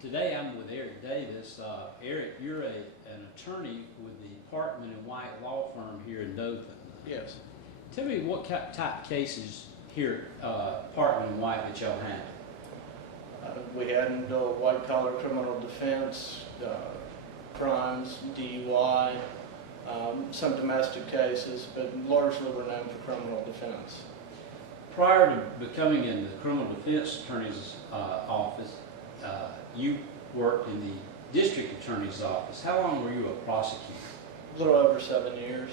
Today I'm with Eric Davis. Eric, you're an attorney with the Parkman and White law firm here in Dothan. Yes. Tell me what type of cases here at Parkman and White that y'all handle. We handle white-collar criminal defense, crimes, DUI, some domestic cases, but largely we're known for criminal defense. Prior to becoming in the criminal defense attorney's office, you worked in the district attorney's office. How long were you a prosecutor? A little over 7 years.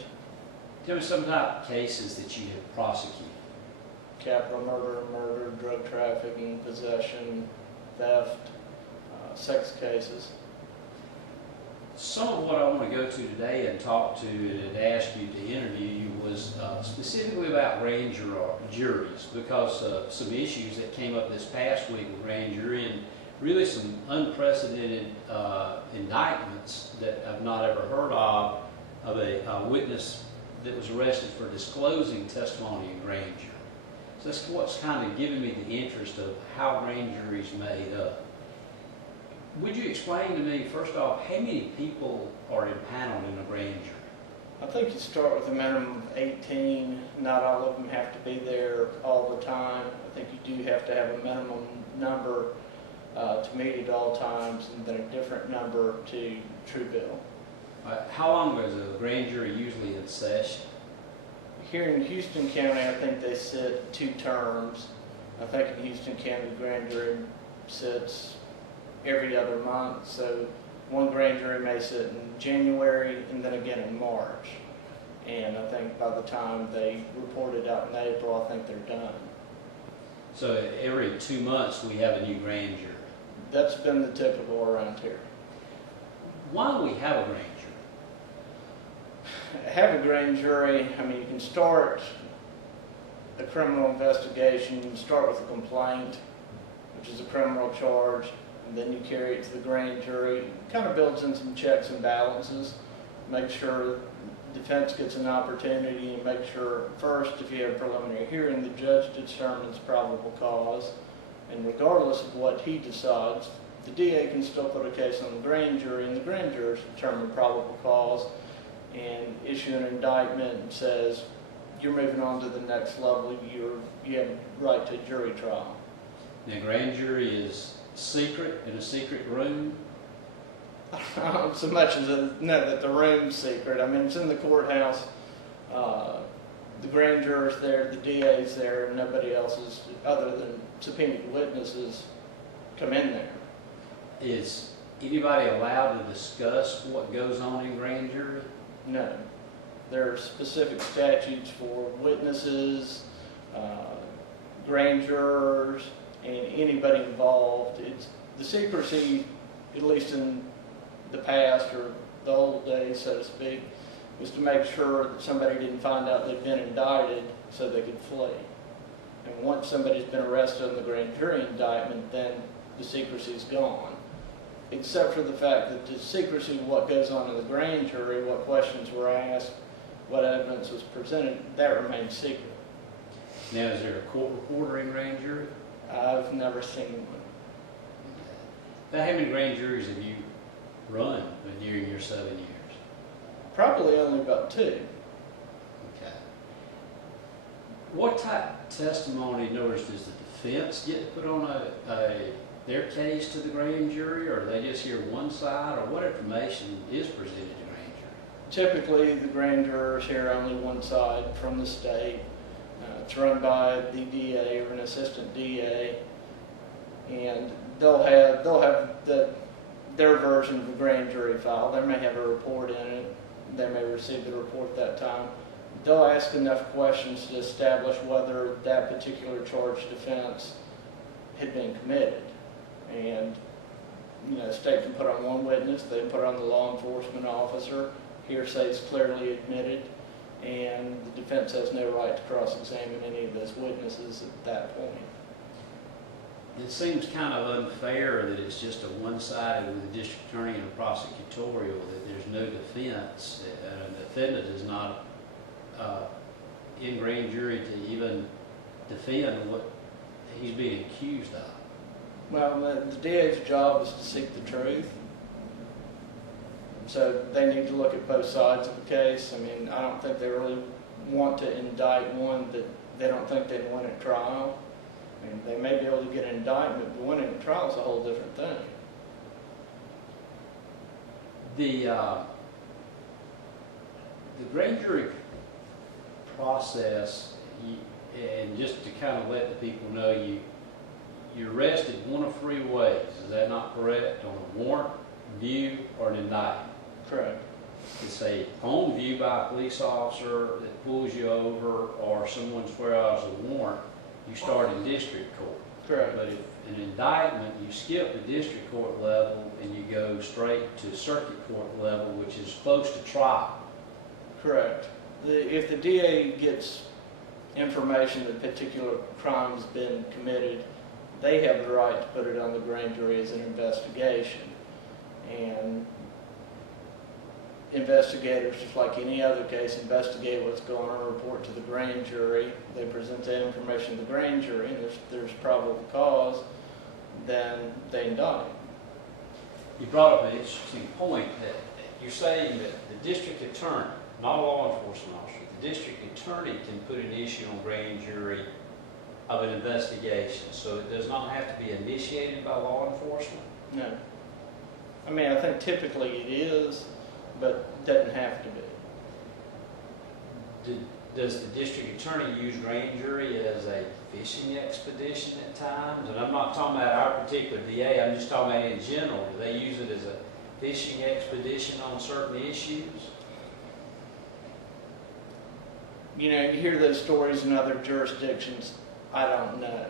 Tell me some type of cases that you have prosecuted. Capital murder, drug trafficking, possession, theft, sex cases. Some of what I want to go to today and talk to and ask you to interview you was specifically about grand juries, because of some issues that came up this past week with grand jury and really some unprecedented indictments that I've not ever heard of a witness that was arrested for disclosing testimony in grand jury. So that's what's kind of given me the interest of how grand jury's made up. Would you explain to me, first off, how many people are impaneled in a grand jury? I think you start with a minimum of 18. Not all of them have to be there all the time. I think you do have to have a minimum number to meet at all times, and then a different number to true bill. How long is a grand jury usually in session? Here in Houston County, I think they sit 2 terms. I think in Houston County, the grand jury sits every other month. So one grand jury may sit in January and then again in March. And I think by the time they report it out in April, I think they're done. So every 2 months we have a new grand jury. That's been the typical around here. Why do we have a grand jury? Have a grand jury, I mean, you can start a criminal investigation, you can start with a complaint, which is a criminal charge, and then you carry it to the grand jury. It kind of builds in some checks and balances, make sure defense gets an opportunity, and make sure first, if you have a preliminary hearing, the judge determines probable cause, and regardless of what he decides, the DA can still put a case on the grand jury, and the grand jurors determine probable cause and issue an indictment and says, you're moving on to the next level, you have right to a jury trial. Now, grand jury is secret, in a secret room? So much as know that the room's secret. I mean, it's in the courthouse. The grand juror's there, the DA's there, and nobody else is, other than subpoenaed witnesses, come in there. Is anybody allowed to discuss what goes on in grand jury? No. There are specific statutes for witnesses, grand jurors, and anybody involved. It's the secrecy, at least in the past or the old days, so to speak, was to make sure that somebody didn't find out they'd been indicted so they could flee. And once somebody's been arrested on the grand jury indictment, then the secrecy's gone. Except for the fact that the secrecy of what goes on in the grand jury, what questions were asked, what evidence was presented, that remains secret. Now, is there a court reporter in grand jury? I've never seen one. Now, how many grand juries have you run during your 7 years? Probably only about 2. Okay. What type of testimony, in other words, does the defense get to put on their case to the grand jury, or do they just hear one side, or what information is presented to grand jury? Typically, the grand jurors hear only one side from the state. It's run by the DA or an assistant DA, and they'll have their version of the grand jury file. They may have a report in it. They may receive the report that time. They'll ask enough questions to establish whether that particular charged offense had been committed. And, you know, the state can put on one witness, they can put on the law enforcement officer, hearsay is clearly admitted, and the defense has no right to cross-examine any of those witnesses at that point. It seems kind of unfair that it's just a one-sided with the district attorney and a prosecutorial, that there's no defense, and the defendant is not in grand jury to even defend what he's being accused of. Well, the DA's job is to seek the truth. So they need to look at both sides of the case. I mean, I don't think they really want to indict one that they don't think they'd win at trial. I mean, they may be able to get an indictment, but winning at trial is a whole different thing. The grand jury process, and just to kind of let the people know, you're arrested one of three ways. Is that not correct? On a warrant, view, or an indictment. Correct. It's a home view by a police officer that pulls you over, or someone swears out a warrant. You start in district court. Correct. But if an indictment, you skip the district court level and you go straight to circuit court level, which is close to trial. Correct. If the DA gets information that a particular crime's been committed, they have the right to put it on the grand jury as an investigation. And investigators, just like any other case, investigate what's going on, report to the grand jury. They present that information to the grand jury, and if there's probable cause, then they indict. You brought up an interesting point that you're saying that the district attorney, not a law enforcement officer, the district attorney can put an issue on grand jury of an investigation, so it does not have to be initiated by law enforcement? No. I mean, I think typically it is, but it doesn't have to be. Does the district attorney use grand jury as a fishing expedition at times? And I'm not talking about our particular DA, I'm just talking about in general. Do they use it as a fishing expedition on certain issues? You know, you hear those stories in other jurisdictions. I don't know.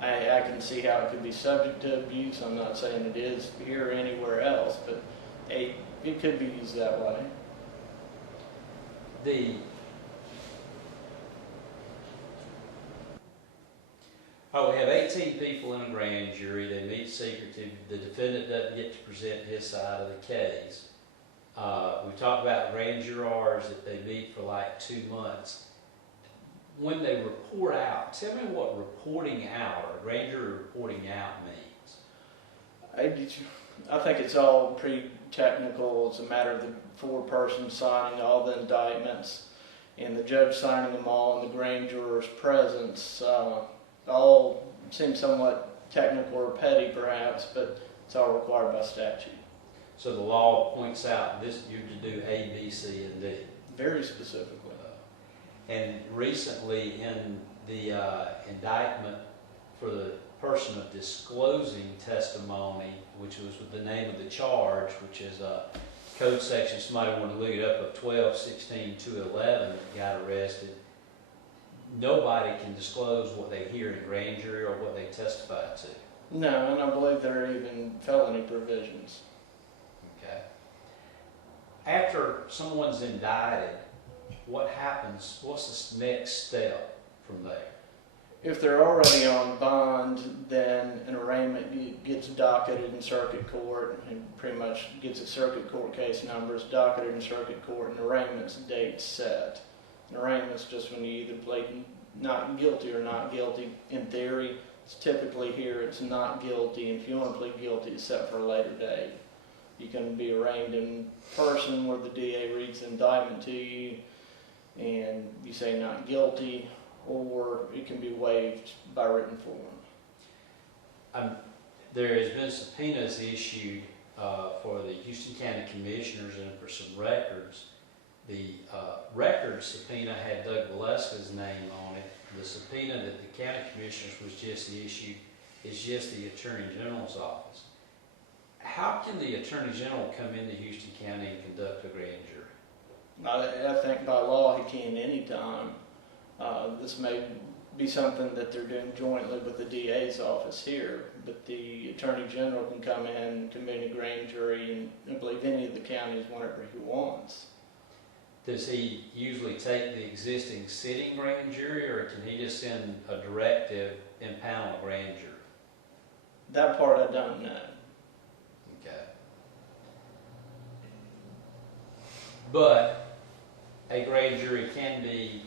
I can see how it could be subject to abuse. I'm not saying it is here or anywhere else, but it could be used that way. We have 18 people in a grand jury. They meet secretive. The defendant doesn't get to present his side of the case. We talked about grand jurors that they meet for like 2 months. When they report out, tell me what reporting out or grand jury reporting out means. I think it's all pretty technical. It's a matter of the 4 persons signing all the indictments and the judge signing them all in the grand juror's presence. All seems somewhat technical or petty perhaps, but it's all required by statute. So the law points out this, you're to do A, B, C, and D. Very specifically. And recently in the indictment for the person of disclosing testimony, which was with the name of the charge, which is a code section, somebody wanted to look it up, of 12-16-211 that got arrested. Nobody can disclose what they hear in grand jury or what they testify to. No, and I believe there are even felony provisions. Okay. After someone's indicted, what happens? What's the next step from there? If they're already on bond, then an arraignment gets docketed in circuit court and pretty much gets a circuit court case number, is docketed in circuit court, and arraignment's date set. An arraignment's just when you either plead not guilty or not guilty. In theory, it's typically here it's not guilty, and if you want to plead guilty, it's set for a later date. You can be arraigned in person where the DA reads the indictment to you and you say not guilty, or it can be waived by written form. There has been subpoenas issued for the Houston County Commissioners and for some records. The record subpoena had Doug Valeska's name on it. The subpoena that the County Commissioners was just issued is just the Attorney General's office. How can the Attorney General come into Houston County and conduct a grand jury? I think by law he can anytime. This may be something that they're doing jointly with the DA's office here, but the Attorney General can come in and convene a grand jury in, I believe, any of the counties whenever he wants. Does he usually take the existing sitting grand jury, or can he just send a directive and panel a grand jury? That part I don't know. Okay. But a grand jury can be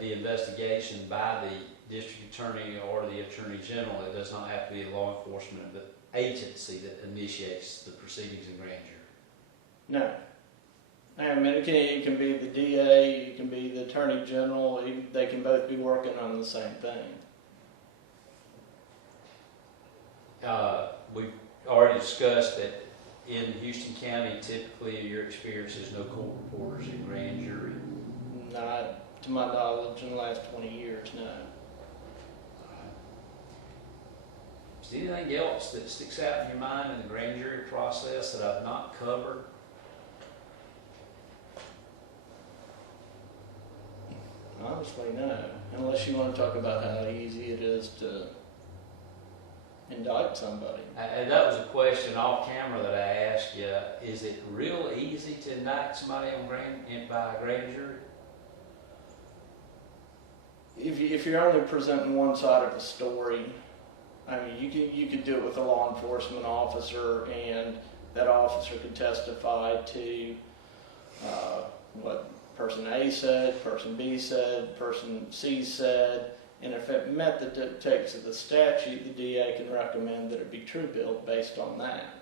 the investigation by the district attorney or the attorney general. It does not have to be a law enforcement agency that initiates the proceedings in grand jury. No. I mean, it can be the DA, it can be the attorney general. They can both be working on the same thing. We've already discussed that in Houston County, typically your experience is no court reporters in grand jury. Not to my knowledge in the last 20 years, no. Is there anything else that sticks out in your mind in the grand jury process that I've not covered? Honestly, no. Unless you want to talk about how easy it is to indict somebody. And that was a question off camera that I asked you. Is it real easy to indict somebody on by a grand jury? If you're only presenting one side of the story, I mean, you could do it with a law enforcement officer, and that officer could testify to what person A said, person B said, person C said, and if it met the text of the statute, the DA can recommend that it be true billed based on that.